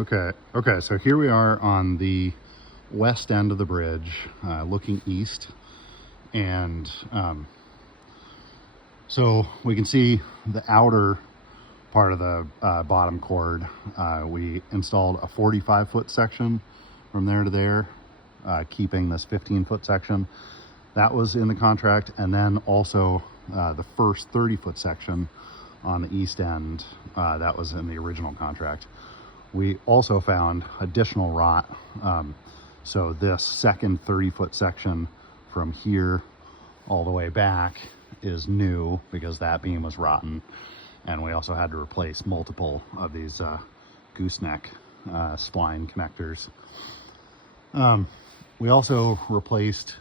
Okay, so here we are on the west end of the bridge, looking east, and so we can see the outer part of the bottom cord. We installed a 45-foot section from there to there, keeping this 15-foot section. That was in the contract, and then also the first 30-foot section on the east end, that was in the original contract. We also found additional rot. So this second 30-foot section from here all the way back is new because that beam was rotten. And we also had to replace multiple of these gooseneck spline connectors. We also replaced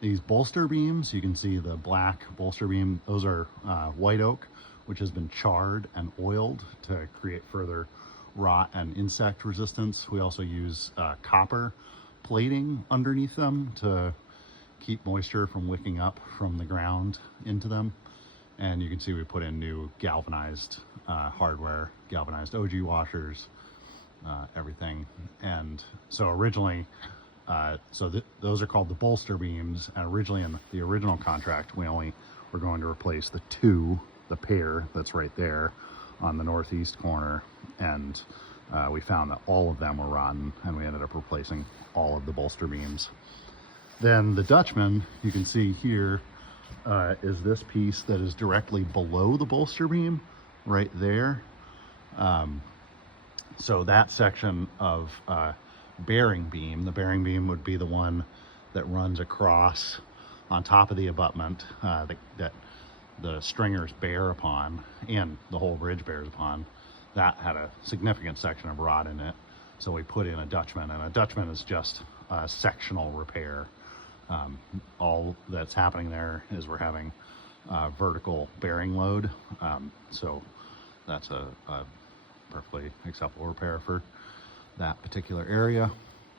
these bolster beams. You can see the black bolster beam. Those are white oak, which has been charred and oiled to create further rot and insect resistance. We also use copper plating underneath them to keep moisture from wicking up from the ground into them. And you can see we put in new galvanized hardware, galvanized OG washers, everything. And so originally, those are called the bolster beams. And originally in the original contract, we only were going to replace the pair that's right there on the northeast corner. And we found that all of them were rotten, and we ended up replacing all of the bolster beams. Then the Dutchman, you can see here, is this piece that is directly below the bolster beam right there. So that section of bearing beam, the bearing beam would be the one that runs across on top of the abutment that the stringers bear upon and the whole bridge bears upon. That had a significant section of rot in it, so we put in a Dutchman, and a Dutchman is just a sectional repair. All that's happening there is we're having vertical bearing load, so that's a perfectly acceptable repair for that particular area.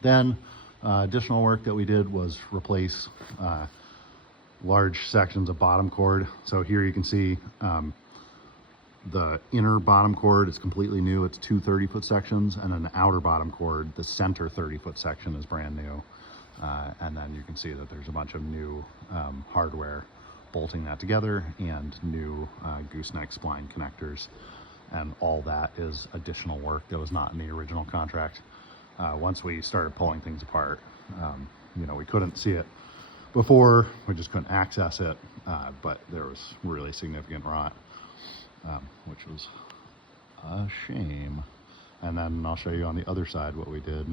Then additional work that we did was replace large sections of bottom cord. So here you can see the inner bottom cord is completely new. It's two 30-foot sections, and then the outer bottom cord, the center 30-foot section, is brand new. And then you can see that there's a bunch of new hardware bolting that together, and new gooseneck spline connectors. And all that is additional work that was not in the original contract. Once we started pulling things apart, we couldn't see it before, we just couldn't access it, but there was really significant rot, which was a shame. And then I'll show you on the other side what we did.